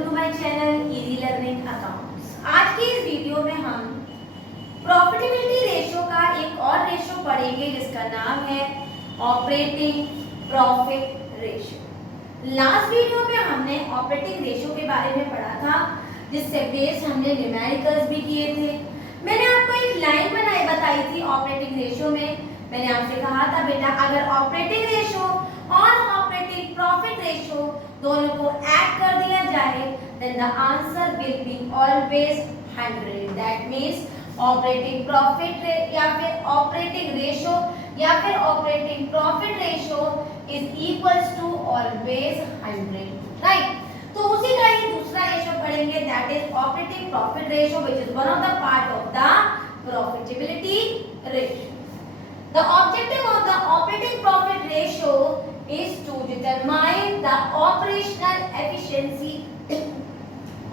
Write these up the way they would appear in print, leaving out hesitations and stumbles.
Welcome to my channel easy learning accounts. आज की इस वीडियो में हम प्रॉफिटेबिलिटी रेशियो का एक और रेशियो पढ़ेंगे जिसका नाम है operating profit ratio. Last video में हमने ऑपरेटिंग रेशियो के बारे में पढ़ा था, जिससे बेस्ड हमने न्यूमेरिकल्स भी किए थे। मैंने आपको एक लाइन बताई थी ऑपरेटिंग रेशियो में। मैंने आपसे कहा था बेटा, अगर ऑपरेटिंग रेशियो और ऑपरेटिंग प्रॉफिट रेशियो दोनों को ऐड कर दिया जाए then the answer will be always 100। that means operating profit या फिर ऑपरेटिंग रेशियो या फिर operating profit ratio is equals to always 100, right. तो उसी का ही दूसरा रेशियो पढ़ेंगे, that is operating profit ratio which is one of the part of the profitability ratio. The objective of the operating profit ratio is to determine the operational efficiency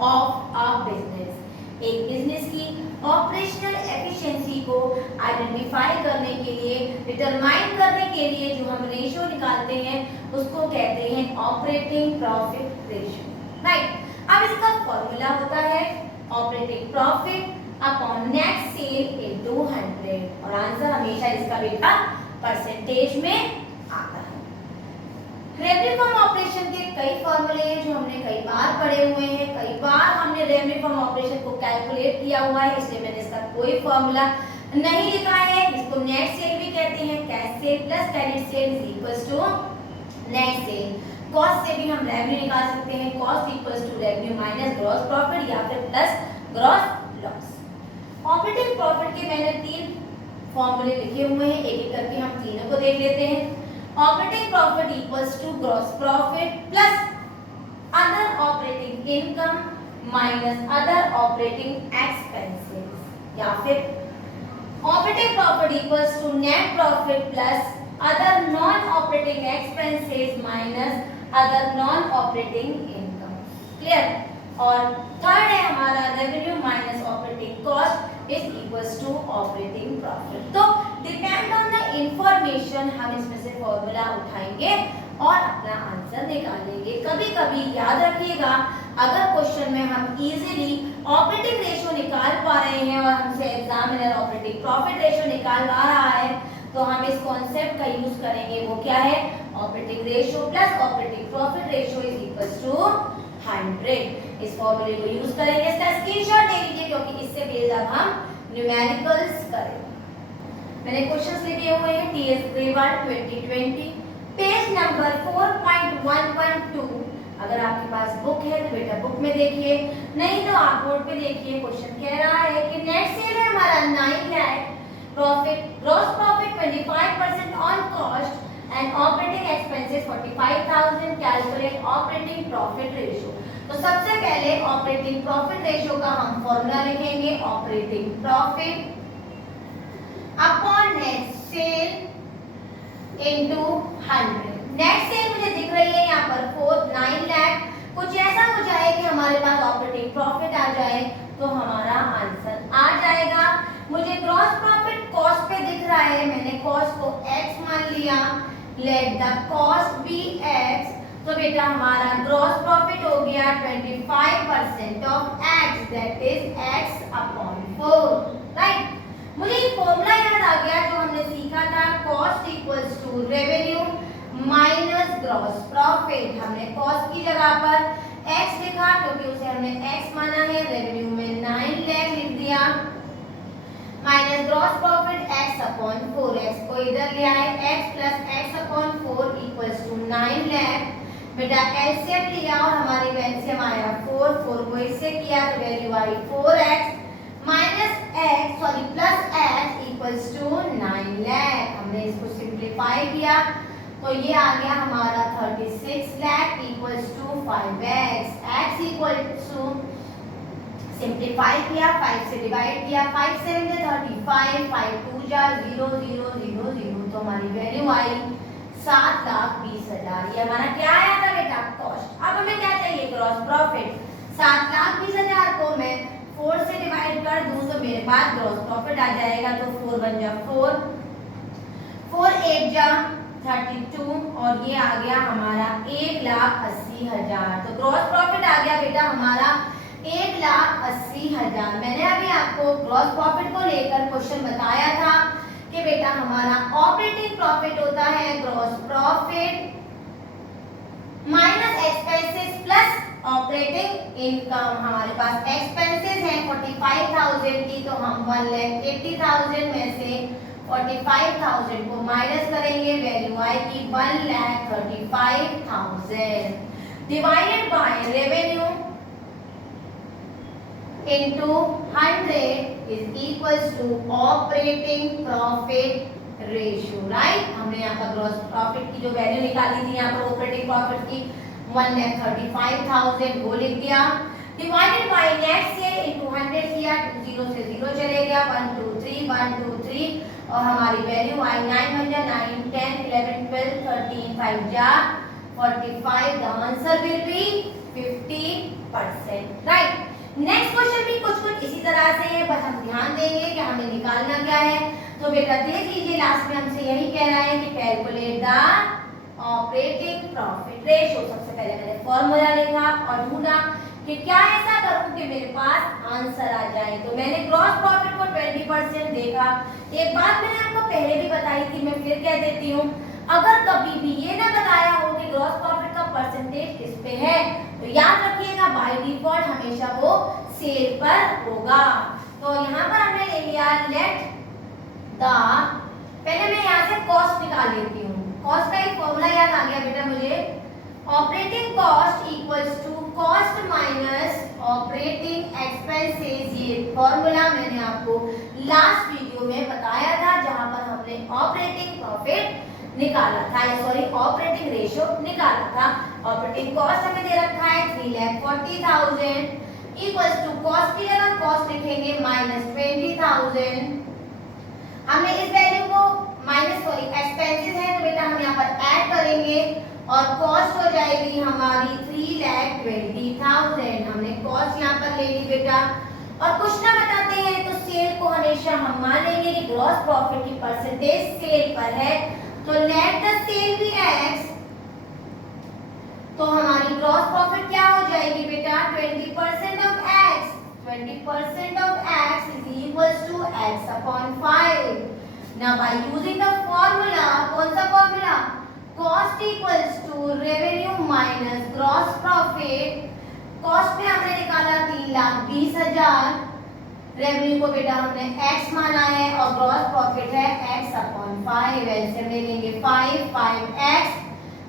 of a business। एक business की operational efficiency को identify करने के लिए, determine करने के लिए जो हम रेशियो निकालते हैं उसको कहते हैं ऑपरेटिंग प्रॉफिट रेशियो, राइट। अब इसका फॉर्मूला होता है operating profit upon net cell into 100 और आंसर हमेशा इसका बेटा परसेंटेज में आता है। रेवेन्यू फ्रॉम ऑपरेशन के कई फॉर्मूले हैं जो हमने कई बार पढ़े हुए हैं, कई बार हमने रेवेन्यू फ्रॉम ऑपरेशन को कैलकुलेट किया हुआ है, इसलिए मैंने इसका कोई फॉर्मूला नहीं लिखा है। इसको नेट सेल भी कहते हैं। Cash sale plus credit sale is equals to net sale. Cost से भी हम रेवेन्यू निकाल सकते हैं, cost equals to revenue minus gross profit या फिर plus gross loss. Operating profit के मैंने 3 फॉर्मूले लिखे हुए हैं, एक एक करके हम तीनों को देख लेते हैं। Operating profit equals to gross profit plus other operating income minus other operating expenses या फिर operating profit equals to net profit plus other non operating expenses minus other non operating income. Clear. और third है हमारा revenue minus operating cost is equals to operating profit. तो depend on the information हम इसमें से formula उठाएंगे और अपना आंसर निकालेंगे। कभी कभी याद रखिएगा, अगर क्वेश्चन में हम इजीली ऑपरेटिंग रेशियो निकाल पा रहे हैं और हमसे एग्जामिनर ऑपरेटिंग प्रॉफिट रेशियो निकालवा रहा है तो हम इस कॉन्सेप्ट का यूज करेंगे। वो क्या है? Operating ratio plus operating profit ratio is equals to 100। इस फॉर्मूले को यूज करेंगे। इसका स्क्रीनशॉट ले लीजिए क्योंकि इससे बेस्ड अब हम न्यूमेरिकल्स करेंगे। मैंने क्वेश्चंस लिखे हुए हैं टीएस ग्रेड 2020 पेज नंबर 4.1.2। अगर आपके पास बुक है तो बेटा बुक में देखिए, नहीं तो आप बोर्ड पे देखिए। क्वेश्चन कह रहा है कि नेट सेल है हमारा 9 lakh, profit gross profit 25% on cost and operating expenses 45,000। Calculate operating profit ratio. तो सबसे पहले ऑपरेटिंग प्रॉफिट रेशियो का हम फॉर्मूला लिखेंगे, operating profit upon net cell into 100। Net cell मुझे दिख रही है यहाँ पर 9 लाख। कुछ ऐसा हो जाए कि हमारे पास ऑपरेटिंग प्रॉफिट आ जाए तो हमारा आंसर आ जाएगा। मुझे ग्रॉस प्रॉफिट कॉस्ट पे दिख रहा है, मैंने कॉस्ट को x मान लिया। Let the cost be x। तो बेटा हमारा ग्रॉस प्रॉफिट हो गया 25% of x, that is x upon 4, right. मुझे एक फॉर्मूला याद आ गया जो हमने सीखा था, cost equals to revenue minus gross profit. हमने कॉस्ट की जगह पर x लिखा क्योंकि उसे हमने x माना है। रेवेन्यू में 9 लाख लिख दिया minus gross profit x upon 4। x को इधर ले आए, x plus x upon 4 equals to 9 lakh. बेटा एलसीएम लिया और हमारी एलसीएम आया 4 को इससे किया तो वैल्यू आई 4x minus x sorry plus x equals to 9 lakh. हमने इसको सिंपलीफाई किया तो ये आ गया हमारा 36 lakh equals to 5x। x equals to simplify किया, 5 से डिवाइड किया, 5 7 से 35, 5 2 जा 0 0 0 0 तो हमारी वैल्यू आई 7,20,000। ये हमारा क्या आया था बेटा? कॉस्ट। अब हमें क्या चाहिए? Gross profit. 7,20,000 को मैं 4 से डिवाइड कर दूं तो मेरे पास ग्रॉस प्रॉफिट आ जाएगा। तो 4 1 जा 4, 4 8 जा 32 और ये आ गया हमारा 1,80,000। तो ग्रॉस प्रॉफिट आ गया बेटा हमारा 1,80,000। मैंने अभी आपको ग्रॉस प्रॉफिट को लेकर क्वेश्चन बताया था कि बेटा हमारा ऑपरेटिंग प्रॉफिट होता है gross profit minus expenses plus operating income. हमारे पास एक्सपेंसेस हैं 45,000 की, तो हम 1,80,000 में से 45,000 को माइनस करेंगे, वैल्यू आएगी 1,35,000 divided by revenue into 100 is equals to operating profit ratio, right? हमने यहाँ पर ग्रॉस प्रॉफिट की जो वैल्यू निकाली थी यहाँ पर ऑपरेटिंग प्रॉफिट की 1,35,000 वो लिख दिया, divided by net cell into 100 किया, 0 से 0 चले गया, 1 2 3 1 2 3 और हमारी वैल्यू आई 9 1 9 10 11 12 13 5 जा 45। The answer will be 50%, right. Next question भी कुछ इसी तरह से है, बस हम ध्यान देंगे कि हमें निकालना क्या है। तो बेटा देख लीजिए, लास्ट में हमसे यही कह रहा है कि calculate the operating profit ratio. सबसे पहले मैंने फॉर्मूला लिखा और ढूंढा कि क्या ऐसा करूं कि मेरे पास आंसर आ जाए। तो मैंने ग्रॉस प्रॉफिट को 20% देखा। एक बात मैंने आपको पहले भी बताई थी, मैं फिर कह देती हूँ, अगर कभी भी ये ना बताया हो कि ग्रॉस प्रॉफिट का परसेंटेज किस पे है, तो याद रखिएगा बाय डिफॉल्ट हमेशा वो सेल पर होगा। तो यहाँ पर हमने ले लिया लेट द, पहले मैं यहाँ से कॉस्ट निकाल लेती हूँ। कॉस्ट का एक फॉर्मूला याद आ गया बेटा मुझे, operating cost equals to cost minus operating expenses. ये फॉर्मूला मैंने आपको लास्ट वीडियो में बताया था, जहां पर हमने ऑपरेटिंग प्रॉफिट निकाला था, सॉरी ऑपरेटिंग रेशियो निकाला था। ऑपरेटिंग कॉस्ट हमें दे रखा है 3,40,000 इक्वल्स टू कॉस्ट की जगह कॉस्ट लिखेंगे माइनस 20,000। हमने इस वैल्यू को माइनस, सॉरी एक्सपेंसेस है तो बेटा हम यहाँ पर ऐड करेंगे और कॉस्ट हो जाएगी हमारी 3,20,000। हमने कॉस्ट यहाँ पर ले ली बेटा, और कुछ ना बताते हैं तो सेल को हमेशा हम मान लेंगे कि ग्रॉस प्रॉफिट की परसेंटेज सेल पर है, तो let the sale be x. तो हमारी ग्रॉस प्रॉफिट क्या हो जाएगी बेटा, 20% of x, 20% of x is equals to x upon 5। now by using the formula, कौन सा formula, cost equals to revenue minus gross profit। Cost में हमने निकाला 3,20,000, रेवेन्यू को बेटा हमने x माना है और ग्रॉस प्रॉफिट है x अपॉन 5। ऐसे में लेंगे 5x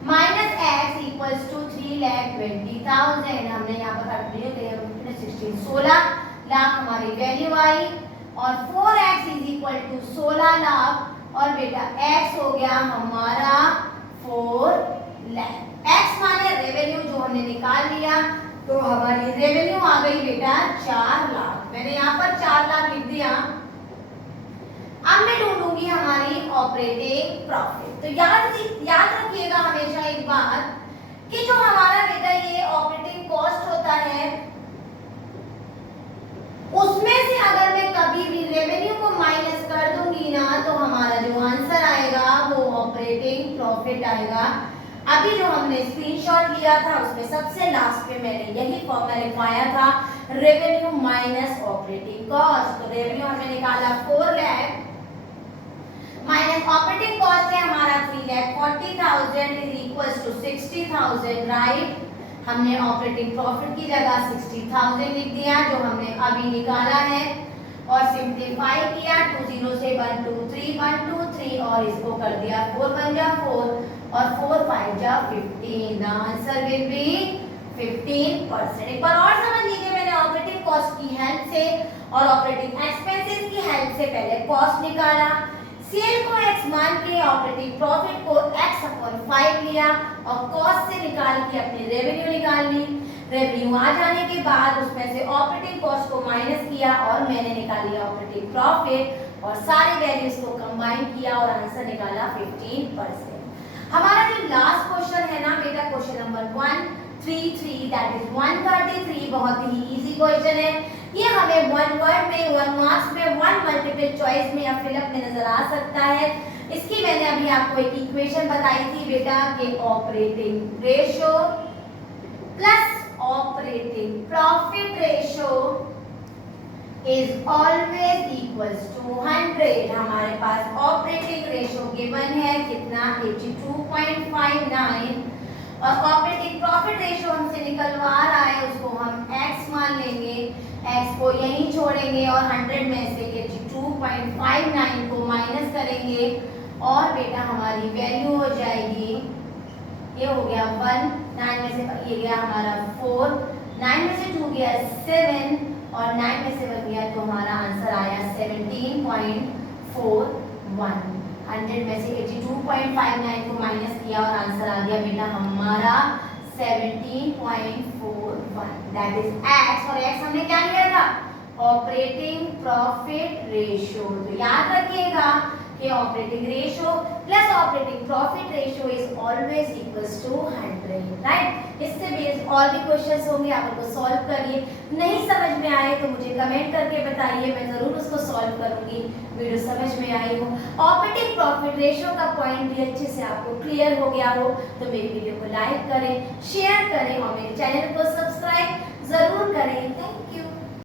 minus x equals to 3,20,000। हमने यहाँ पर कैलकुलेट किया 16 लाख हमारी वैल्यू आई, और 4x is equal to 16 lakh, और बेटा x हो गया हमारा 4 लाख। x माने रेवेन्यू जो हमने निकाल लिया, तो हमारी रेवेन्यू आ गई बेटा 4 लाख। मैंने यहाँ पर 4 लाख लिख दिया। अब मैं ढूंढूंगी हमारी ऑपरेटिंग प्रॉफिट। तो याद रखिएगा हमेशा एक बात कि जो हमारा बेटा ये ऑपरेटिंग कॉस्ट होता है, उसमें से अगर मैं कभी भी रेवेन्यू को माइनस कर दूंगी ना, तो हमारा जो आंसर आएगा वो ऑपरेटिंग प्रॉफिट आएगा। अभी जो हमने स्क्रीनशॉट लिया था उसमें सबसे लास्ट में मैंने यही फॉर्मूला लिखवाया था, रेवेन्यू माइनस ऑपरेटिंग कॉस्ट। तो रेवेन्यू हमने निकाला 4 लाख माइनस ऑपरेटिंग कॉस्ट है हमारा 3,40,000 इज इक्वल्स टू 60,000, राइट। हमने ऑपरेटिंग प्रॉफिट की जगह 60,000 लिख दिया जो हमने अभी निकाला है, और सिंप्लीफाई किया 2 0 से 1 2 3 1 2 3 और इसको कर दिया 4 1 जा 4 और 4 5 जा 15। The answer will be 15%। एक बार और समझ लीजिए, मैंने ऑपरेटिंग कॉस्ट की हेल्प से और ऑपरेटिंग एक्सपेंसेस की हेल्प से पहले कॉस्ट निकाला, सेल को x मान के ऑपरेटिंग प्रॉफिट को x अपॉन 5 लिया और कॉस्ट से निकाल के अपनी रेवेन्यू निकाल ली। रेवेन्यू आ जाने के बाद उसमें से ऑपरेटिंग कॉस्ट को माइनस किया और मैंने निकाल लिया ऑपरेटिंग प्रॉफिट और सारे वैल्यूज को कंबाइन किया और आंसर निकाला 15%। हमारा जो लास्ट क्वेश्चन है ना बेटा, क्वेश्चन नंबर 133 दैट इज 133, बहुत ही इजी क्वेश्चन है। ये हमें 1 वर्ड में 1 मार्क्स में 1 मल्टीपल चॉइस में या फिलअप में नजर आ सकता है। इसकी मैंने अभी आपको एक इक्वेशन बताई थी बेटा कि operating ratio plus operating is always equals to 100। हमारे पास ऑपरेटिंग रेशो गिवन है कितना 82.59 और ऑपरेटिंग प्रॉफिट रेशो हमसे निकलवा रहा है उसको हम x मान लेंगे, x को यहीं छोड़ेंगे और 100 में से 82.59 को माइनस करेंगे और बेटा हमारी वैल्यू हो जाएगी, ये हो गया 1, 9 में से ये गया हमारा 4, 9 में से 2 गया 7 और 9 में से 1 गया तो हमारा आंसर आया 17.41। 100 में से 82.59 को माइनस किया और आंसर आ गया बेटा हमारा 17.41। दैट इज x और x हमने क्या लिया था ऑपरेटिंग प्रॉफिट रेशियो। तो याद रखिएगा कि operating ratio plus operating profit ratio is always equals to 100, right. इससे बेस्ड और भी क्वेश्चंस होंगे, आप उनको सॉल्व करिए। नहीं समझ में आए तो मुझे कमेंट करके बताइए, मैं जरूर उसको सॉल्व करूंगी। वीडियो समझ में आई हो, ऑपरेटिंग प्रॉफिट रेशियो का पॉइंट भी अच्छे से आपको क्लियर हो गया हो तो मेरी वीडियो को लाइक करें, शेयर करें और मेरे चैनल को सब्सक्राइब जरूर करें। Thank you.